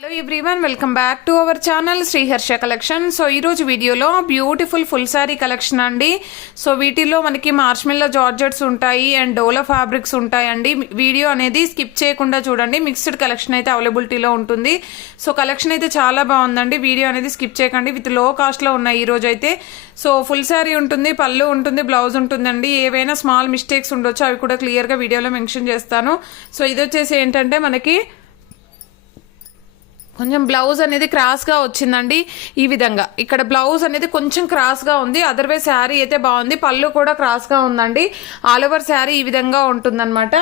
Hello everyone, welcome back to our channel Sriharsha collection. So ఈరోజు వీడియోలో beautiful full sari collection అండి. So వీటిలో మనకి మార్ష్మెల్లో జార్జెట్స్ ఉంటాయి అండ్ డోలా ఫ్యాబ్రిక్స్ ఉంటాయండి. వీడియో అనేది స్కిప్ చేయకుండా చూడండి. మిక్స్డ్ కలెక్షన్ అయితే అవైలబిలిటీలో ఉంటుంది. సో కలెక్షన్ అయితే చాలా బాగుందండి. వీడియో అనేది స్కిప్ చేయకండి. విత్ లో కాస్ట్లో ఉన్నాయి ఈ రోజు అయితే. సో ఫుల్ శారీ ఉంటుంది, పళ్ళు ఉంటుంది, బ్లౌజ్ ఉంటుందండి. ఏవైనా స్మాల్ మిస్టేక్స్ ఉండొచ్చు, అవి కూడా క్లియర్గా వీడియోలో మెన్షన్ చేస్తాను. సో ఇది వచ్చేసి ఏంటంటే మనకి కొంచెం బ్లౌజ్ అనేది క్రాస్గా వచ్చిందండి. ఈ విధంగా ఇక్కడ బ్లౌజ్ అనేది కొంచెం క్రాస్గా ఉంది. అదర్వైజ్ శారీ అయితే బాగుంది. పళ్ళు కూడా క్రాస్గా ఉందండి. ఆల్ ఓవర్ శారీ ఈ విధంగా ఉంటుందన్నమాట.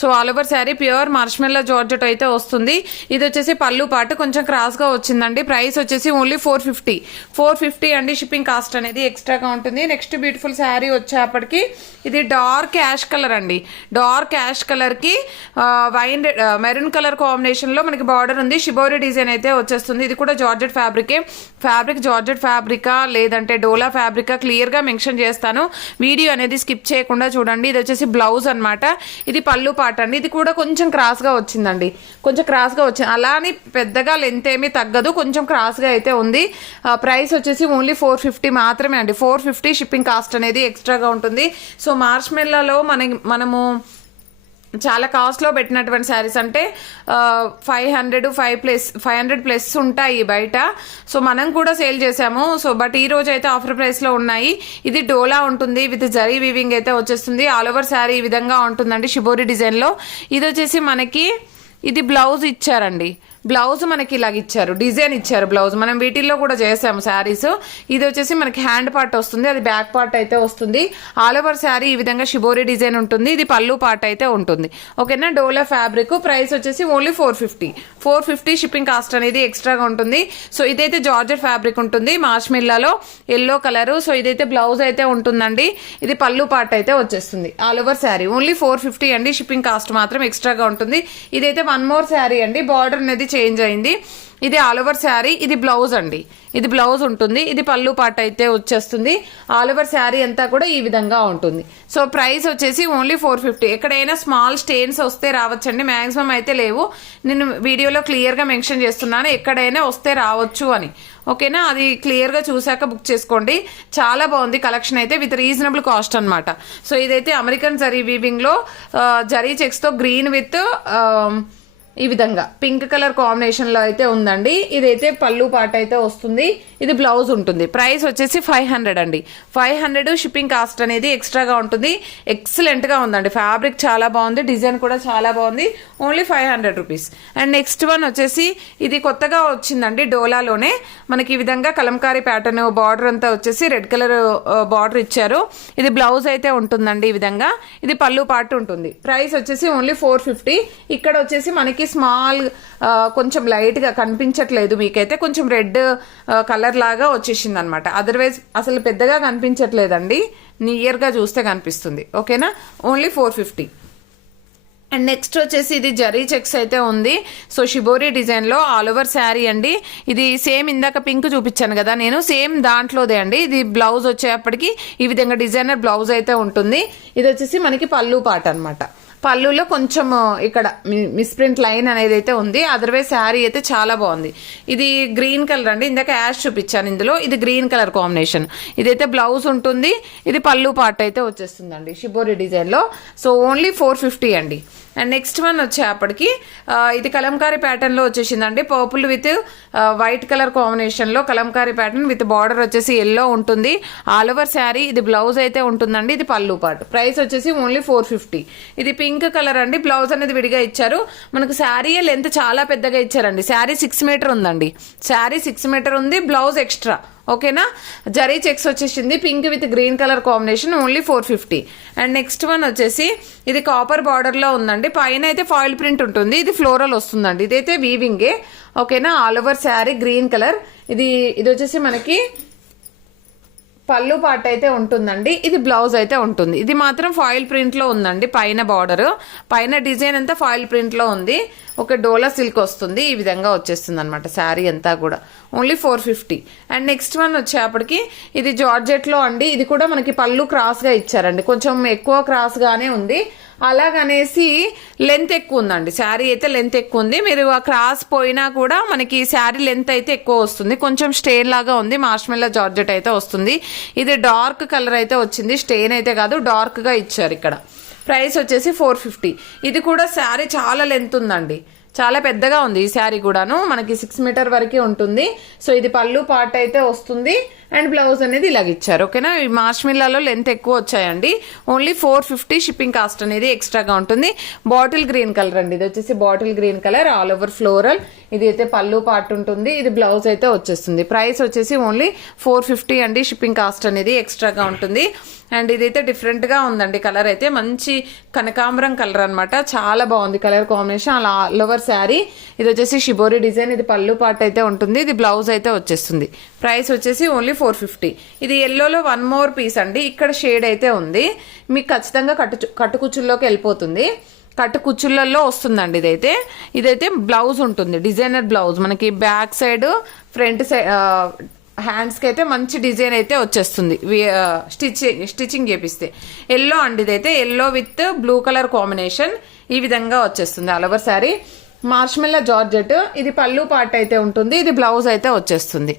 So all over sari pure మార్ష్మెల్లో georgette అయితే వస్తుంది. ఇది వచ్చేసి పళ్ళు పాటు కొంచెం క్రాస్గా వచ్చిందండి. ప్రైస్ వచ్చేసి ఓన్లీ 450 అండి. షిప్పింగ్ కాస్ట్ అనేది ఎక్స్ట్రాగా ఉంటుంది. నెక్స్ట్ బ్యూటిఫుల్ శారీ వచ్చేప్పటికి ఇది డార్క్ యాష్ కలర్ అండి. డార్క్ యాష్ కలర్కి వైన్ మెరూన్ కలర్ కాంబినేషన్లో మనకి బార్డర్ ఉంది. షిబోరి డిజైన్ అయితే వచ్చేస్తుంది. ఇది కూడా జార్జెట్ ఫ్యాబ్రిక్ జార్జెట్ ఫ్యాబ్రికా లేదంటే డోలా ఫ్యాబ్రికా క్లియర్గా మెన్షన్ చేస్తాను. వీడియో అనేది స్కిప్ చేయకుండా చూడండి. ఇది వచ్చేసి బ్లౌజ్ అనమాట. ఇది పళ్ళు పాట అండి. ఇది కూడా కొంచెం క్రాస్గా వచ్చిందండి. కొంచెం క్రాస్గా వచ్చింది. అలా అని పెద్దగా లెంత్ ఏమీ తగ్గదు, కొంచెం క్రాస్గా అయితే ఉంది. ప్రైస్ వచ్చేసి ఓన్లీ 450 మాత్రమే అండి. 450 షిప్పింగ్ కాస్ట్ అనేది ఎక్స్ట్రాగా ఉంటుంది. సో మార్ష్మెల్లలో మనము చాలా కాస్ట్లో పెట్టినటువంటి శారీస్ అంటే 500 ప్లస్ ఉంటాయి బయట. సో మనం కూడా సేల్ చేసాము. సో బట్ ఈ రోజు అయితే ఆఫర్ ప్రైస్లో ఉన్నాయి. ఇది డోలా ఉంటుంది, విత్ జరీ వీవింగ్ అయితే వచ్చేస్తుంది. ఆల్ ఓవర్ శారీ ఈ విధంగా ఉంటుందండి షిబోరి డిజైన్లో. ఇది వచ్చేసి మనకి ఇది బ్లౌజ్ ఇచ్చారండి. బ్లౌజ్ మనకి ఇలాగ ఇచ్చారు, డిజైన్ ఇచ్చారు బ్లౌజ్. మనం వీటిల్లో కూడా చేసాము శారీస్. ఇది వచ్చేసి మనకి హ్యాండ్ పార్ట్ వస్తుంది, అది బ్యాక్ పార్ట్ అయితే వస్తుంది. ఆల్ ఓవర్ శారీ ఈ విధంగా షిబోరి డిజైన్ ఉంటుంది. ఇది పళ్ళు పార్ట్ అయితే ఉంటుంది. ఓకేనా. డోలా ఫ్యాబ్రిక్. ప్రైస్ వచ్చేసి ఓన్లీ 450 షిప్పింగ్ కాస్ట్ అనేది ఎక్స్ట్రాగా ఉంటుంది. సో ఇదైతే జార్జెట్ ఫ్యాబ్రిక్ ఉంటుంది మార్ష్మెల్లాలో ఎల్లో కలర్. సో ఇదైతే బ్లౌజ్ అయితే ఉంటుందండి. ఇది పళ్ళు పార్ట్ అయితే వచ్చేస్తుంది. ఆల్ ఓవర్ శారీ ఓన్లీ 450 అండి. షిప్పింగ్ కాస్ట్ మాత్రం ఎక్స్ట్రాగా ఉంటుంది. ఇదైతే వన్ మోర్ శారీ అండి. బార్డర్ అనేది చేంజ్ అయింది. ఇది ఆల్ ఓవర్ శారీ. ఇది బ్లౌజ్ అండి. ఇది బ్లౌజ్ ఉంటుంది. ఇది పళ్ళు పాట అయితే వచ్చేస్తుంది. ఆల్ ఓవర్ శారీ అంతా కూడా ఈ విధంగా ఉంటుంది. సో ప్రైస్ వచ్చేసి ఓన్లీ 450. ఎక్కడైనా స్మాల్ స్టెయిన్స్ వస్తే రావచ్చండి. మాక్సిమం అయితే లేవు. నేను వీడియోలో క్లియర్గా మెన్షన్ చేస్తున్నాను, ఎక్కడైనా వస్తే రావచ్చు అని. ఓకేనా. అది క్లియర్గా చూసాక బుక్ చేసుకోండి. చాలా బాగుంది కలెక్షన్ అయితే, విత్ రీజనబుల్ కాస్ట్ అనమాట. సో ఇదైతే అమెరికన్ జరీ వీవింగ్లో జరీ చెక్స్తో గ్రీన్ విత్ ఈ విధంగా పింక్ కలర్ కాంబినేషన్ లో అయితే ఉందండి. ఇదైతే పళ్ళు పాట అయితే వస్తుంది. ఇది బ్లౌజ్ ఉంటుంది. ప్రైస్ వచ్చేసి 500 అండి. 500 షిప్పింగ్ కాస్ట్ అనేది ఎక్స్ట్రాగా ఉంటుంది. ఎక్సలెంట్ గా ఉందండి. ఫ్యాబ్రిక్ చాలా బాగుంది, డిజైన్ కూడా చాలా బాగుంది. Only 500 rupees. And next one వచ్చేసి ఇది కొత్తగా వచ్చిందండి. డోలాలోనే మనకి ఈ విధంగా కలంకారీ ప్యాటర్న్, బార్డర్ అంతా వచ్చేసి రెడ్ కలర్ బార్డర్ ఇచ్చారు. ఇది బ్లౌజ్ అయితే ఉంటుందండి ఈ విధంగా. ఇది పళ్ళు పాటు ఉంటుంది. ప్రైస్ వచ్చేసి ఓన్లీ 450. ఇక్కడ వచ్చేసి మనకి స్మాల్ కొంచెం లైట్ గా కనిపించట్లేదు మీకైతే, కొంచెం రెడ్ కలర్ లాగా వచ్చేసింది అనమాట. అదర్వైజ్ అసలు పెద్దగా కనిపించట్లేదండి. నియర్ గా చూస్తే కనిపిస్తుంది. ఓకేనా. ఓన్లీ 450. అండ్ నెక్స్ట్ వచ్చేసి ఇది జరీ చెక్స్ అయితే ఉంది. సో షిబోరి డిజైన్ లో ఆల్ ఓవర్ శారీ అండి. ఇది సేమ్ ఇందాక పింక్ చూపించాను కదా నేను, సేమ్ దాంట్లోదే అండి. ఇది బ్లౌజ్ వచ్చేప్పటికి ఈ విధంగా డిజైనర్ బ్లౌజ్ అయితే ఉంటుంది. ఇది వచ్చేసి మనకి పళ్ళు పాట అనమాట. పళ్ళులో కొంచెం ఇక్కడ మిస్ప్రింట్ లైన్ అనేది అయితే ఉంది. అదర్వైజ్ శారీ అయితే చాలా బాగుంది. ఇది గ్రీన్ కలర్ అండి. ఇందాక యాష్ చూపించాను, ఇందులో ఇది గ్రీన్ కలర్ కాంబినేషన్. ఇదైతే బ్లౌజ్ ఉంటుంది. ఇది పళ్ళు పార్ట్ అయితే వచ్చేస్తుందండి షిబోరి డిజైన్ లో. సో ఓన్లీ 450 అండి. అండ్ నెక్స్ట్ వన్ వచ్చేప్పటికి ఇది కలంకారీ ప్యాటర్న్ లో వచ్చేసిందండి. Purple with white colour combination లో కలంకారీ ప్యాటర్న్ విత్ బార్డర్ వచ్చేసి ఎల్లో ఉంటుంది. All over sari. ఇది బ్లౌజ్ అయితే ఉంటుందండి. ఇది పళ్ళు పార్ట్. ప్రైస్ వచ్చేసి ఓన్లీ 450. ఇది పింక్ కలర్ అండి. బ్లౌజ్ అనేది విడిగా ఇచ్చారు. మనకు శారీ లెంత్ చాలా పెద్దగా ఇచ్చారండి. శారీ 6 మీటర్ ఉందండి. శారీ 6 మీటర్ ఉంది. Blouse extra. ఓకేనా. జరీ చెక్స్ వచ్చేసింది. Pink with green colour combination. Only 450. And next one వచ్చేసి ఇది కాపర్ బార్డర్ లో ఉందండి. పైన అయితే ఫాయిల్ ప్రింట్ ఉంటుంది. ఇది ఫ్లోరల్ వస్తుందండి. ఇదైతే వీవింగే. ఓకేనా. All over sari green colour. ఇది వచ్చేసి మనకి పళ్ళు పార్ట్ అయితే ఉంటుందండి. ఇది బ్లౌజ్ అయితే ఉంటుంది. ఇది మాత్రం ఫాయిల్ ప్రింట్ లో ఉందండి. పైన బార్డర్, పైన డిజైన్ అంతా ఫాయిల్ ప్రింట్ లో ఉంది. ఒక డోలా సిల్క్ వస్తుంది. ఈ విధంగా వచ్చేస్తుంది అనమాట శారీ అంతా కూడా. ఓన్లీ 450. అండ్ నెక్స్ట్ వన్ వచ్చేప్పటికి ఇది జార్జెట్ లో అండి. ఇది కూడా మనకి పళ్ళు క్రాస్ గా ఇచ్చారండి. కొంచెం ఎక్కువ క్రాస్ గానే ఉంది. అలాగనేసి లెంత్ ఎక్కువ ఉందండి. శారీ అయితే లెంత్ ఎక్కువ ఉంది. మీరు ఆ క్రాస్ పోయినా కూడా మనకి శారీ లెంత్ అయితే ఎక్కువ వస్తుంది. కొంచెం స్టెయిన్ లాగా ఉంది. మార్ష్మెల్లో జార్జెట్ అయితే వస్తుంది. ఇది డార్క్ కలర్ అయితే వచ్చింది. స్టెయిన్ అయితే కాదు, డార్క్ గా ఇచ్చారు ఇక్కడ. ప్రైస్ వచ్చేసి 450. ఇది కూడా శారీ చాలా లెంత్ ఉందండి, చాలా పెద్దగా ఉంది ఈ శారీ కూడాను. మనకి 6 మీటర్ వరకే ఉంటుంది. సో ఇది పళ్ళు పార్ట్ అయితే వస్తుంది అండ్ బ్లౌజ్ అనేది ఇలాగ ఇచ్చారు. ఓకేనా. ఈ మార్ష్మెల్లాలో లెంత్ ఎక్కువ వచ్చాయండి. ఓన్లీ 450 షిప్పింగ్ కాస్ట్ అనేది ఎక్స్ట్రాగా ఉంటుంది. బాటిల్ గ్రీన్ కలర్ అండి. ఇది వచ్చేసి bottle green colour, all over floral. ఇది అయితే పళ్ళు పార్ట్ ఉంటుంది. ఇది బ్లౌజ్ అయితే వచ్చేస్తుంది. ప్రైస్ వచ్చేసి ఓన్లీ 450 అండి. షిప్పింగ్ కాస్ట్ అనేది ఎక్స్ట్రాగా ఉంటుంది. అండ్ ఇదైతే డిఫరెంట్ గా ఉందండి. కలర్ అయితే మంచి కనకాంబరం కలర్ అనమాట. చాలా బాగుంది కలర్ కాంబినేషన్. అలా ఆల్ ఓవర్ శారీ. ఇది వచ్చేసి షిబోరి డిజైన్. ఇది పళ్ళు పార్ట్ అయితే ఉంటుంది. ఇది బ్లౌజ్ అయితే వచ్చేస్తుంది. ప్రైస్ వచ్చేసి ఓన్లీ 450. ఇది ఎల్లోలో 1 మోర్ పీస్ అండి. ఇక్కడ షేడ్ అయితే ఉంది. మీకు ఖచ్చితంగా కట్టుకుచ్చుల్లోకి వెళ్ళిపోతుంది. కట్టు కుచ్చులలో వస్తుందండి. ఇదైతే బ్లౌజ్ ఉంటుంది, డిజైనర్ బ్లౌజ్. మనకి back side front side hands కి అయితే మంచి డిజైన్ అయితే వచ్చేస్తుంది స్టిచ్చింగ్ చేపిస్తే. ఎల్లో అండి. ఇదైతే yellow with blue colour combination ఈ విధంగా వచ్చేస్తుంది ఆల్ ఓవర్ శారీ. మార్ష్మెల్లో జార్జెట్. ఇది పళ్ళు పార్ట్ అయితే ఉంటుంది. ఇది బ్లౌజ్ అయితే వచ్చేస్తుంది.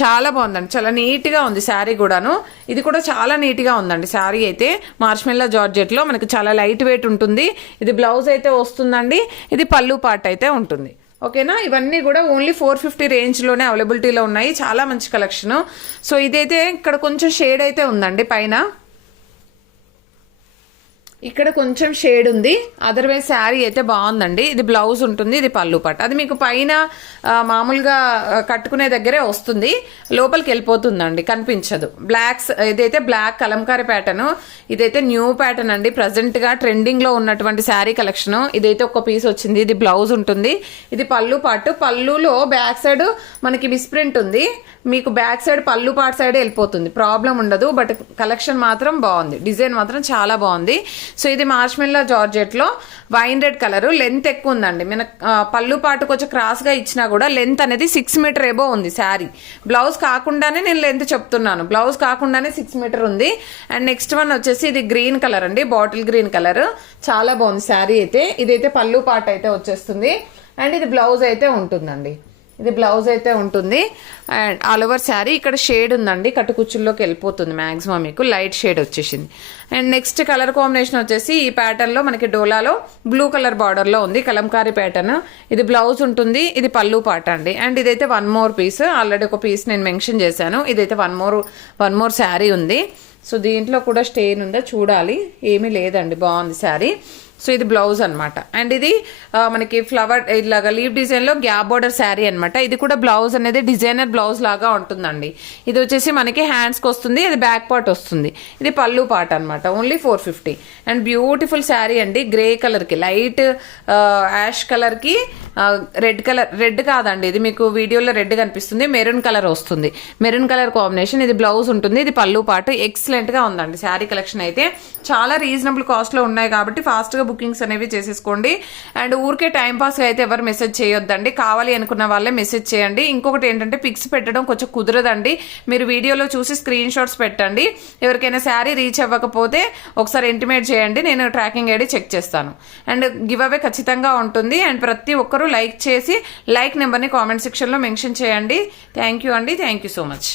చాలా బాగుందండి, చాలా నీట్ గా ఉంది శారీ కూడాను. ఇది కూడా చాలా నీట్ గా ఉందండి శారీ అయితే. మార్ష్మెల్లో జార్జెట్ లో మనకి చాలా లైట్ వెయిట్ ఉంటుంది. ఇది బ్లౌజ్ అయితే వస్తుందండి. ఇది పళ్ళు పార్ట్ అయితే ఉంటుంది. ఓకేనా. ఇవన్నీ కూడా ఓన్లీ 450 రేంజ్ లోనే అవైలబిలిటీలో ఉన్నాయి. చాలా మంచి కలెక్షన్. సో ఇదైతే ఇక్కడ కొంచెం షేడ్ అయితే ఉందండి పైన. ఇక్కడ కొంచెం షేడ్ ఉంది. అదర్వైజ్ శారీ అయితే బాగుందండి. ఇది బ్లౌజ్ ఉంటుంది. ఇది పళ్ళు పాట. అది మీకు పైన మామూలుగా కట్టుకునే దగ్గరే వస్తుంది, లోపలికి వెళ్ళిపోతుందండి, కనిపించదు. ఇదైతే బ్లాక్ కలంకారీ ప్యాటర్న్. ఇదైతే న్యూ ప్యాటర్న్ అండి. ప్రజెంట్ గా ట్రెండింగ్ లో ఉన్నటువంటి శారీ కలెక్షన్. ఇదైతే ఒక పీస్ వచ్చింది. ఇది బ్లౌజ్ ఉంటుంది. ఇది పళ్ళు పాటు. పళ్ళులో బ్యాక్ సైడ్ మనకి మిస్ప్రింట్ ఉంది. మీకు బ్యాక్ సైడ్ పళ్ళు పార్ట్ సైడ్ వెళ్ళిపోతుంది, ప్రాబ్లం ఉండదు. బట్ కలెక్షన్ మాత్రం బాగుంది, డిజైన్ మాత్రం చాలా బాగుంది. సో ఇది మార్ష్మెల్లో జార్జెట్ లో వైన్ రెడ్ కలర్. లెంత్ ఎక్కువ ఉందండి. మన పళ్ళు పాటు కొంచెం క్రాస్ గా ఇచ్చినా కూడా లెంత్ అనేది 6 మీటర్ ఎబో ఉంది శారీ. బ్లౌజ్ కాకుండానే నేను లెంత్ చెప్తున్నాను, బ్లౌజ్ కాకుండానే 6 మీటర్ ఉంది. అండ్ నెక్స్ట్ వన్ వచ్చేసి ఇది గ్రీన్ కలర్ అండి, బాటిల్ గ్రీన్ కలర్. చాలా బాగుంది శారీ అయితే. ఇదైతే పళ్ళు పాటు అయితే వచ్చేస్తుంది. అండ్ ఇది బ్లౌజ్ అయితే ఉంటుందండి. ఇది బ్లౌజ్ అయితే ఉంటుంది. అండ్ ఆల్ ఓవర్ శారీ ఇక్కడ షేడ్ ఉందండి, కట్టుకుచ్చుల్లోకి వెళ్ళిపోతుంది మాక్సిమం. మీకు లైట్ షేడ్ వచ్చేసింది. అండ్ నెక్స్ట్ కలర్ కాంబినేషన్ వచ్చేసి ఈ ప్యాటర్న్ లో మనకి డోలాలో బ్లూ కలర్ బార్డర్ లో ఉంది, కలంకారీ ప్యాటర్న్. ఇది బ్లౌజ్ ఉంటుంది. ఇది పళ్ళు పాట అండి. అండ్ ఇదైతే 1 మోర్ పీస్. ఆల్రెడీ ఒక పీస్ నేను మెన్షన్ చేశాను. ఇదైతే 1 మోర్ శారీ ఉంది. సో దీంట్లో కూడా స్టెయిన్ ఉందా చూడాలి. ఏమీ లేదండి, బాగుంది శారీ. సో ఇది బ్లౌజ్ అనమాట. అండ్ ఇది మనకి ఫ్లవర్ ఇలాగా లీవ్ డిజైన్ లో గ్యాప్ బోర్డర్ శారీ అనమాట. ఇది కూడా బ్లౌజ్ అనేది డిజైనర్ బ్లౌజ్ లాగా ఉంటుందండి. ఇది వచ్చేసి మనకి హ్యాండ్స్ కి వస్తుంది. ఇది బ్యాక్ పార్ట్ వస్తుంది. ఇది పళ్ళు పార్ట్ అనమాట. ఓన్లీ 450. అండ్ బ్యూటిఫుల్ శారీ అండి. గ్రే కలర్ కి, లైట్ యాష్ కలర్ కి రెడ్ కాదండి, ఇది మీకు వీడియోలో రెడ్ కనిపిస్తుంది, మెరూన్ కలర్ వస్తుంది. Maroon colour combination. ఇది బ్లౌజ్ ఉంటుంది. ఇది పళ్ళు పార్ట్. ఎక్సలెంట్ గా ఉందండి శారీ కలెక్షన్ అయితే. చాలా రీజనబుల్ కాస్ట్ లో ఉన్నాయి కాబట్టి ఫాస్ట్ గా బుకింగ్స్ అనేవి చేసేసుకోండి. అండ్ ఊరికే టైం పాస్ అయితే ఎవరు మెసేజ్ చేయొద్దండి, కావాలి అనుకున్న వాళ్ళే మెసేజ్ చేయండి. ఇంకొకటి ఏంటంటే పిక్స్ పెట్టడం కొంచెం కుదరదండి. మీరు వీడియోలో చూసి స్క్రీన్ షాట్స్ పెట్టండి. ఎవరికైనా శారీ రీచ్ అవ్వకపోతే ఒకసారి ఇంటిమేట్ చేయండి, నేను ట్రాకింగ్ ఐడి చెక్ చేస్తాను. అండ్ గివ్ అవే ఖచ్చితంగా ఉంటుంది. అండ్ ప్రతి ఒక్కరూ లైక్ చేసి లైక్ నెంబర్ని కామెంట్ సెక్షన్లో మెన్షన్ చేయండి. థ్యాంక్ యూ అండి. Thank you so much.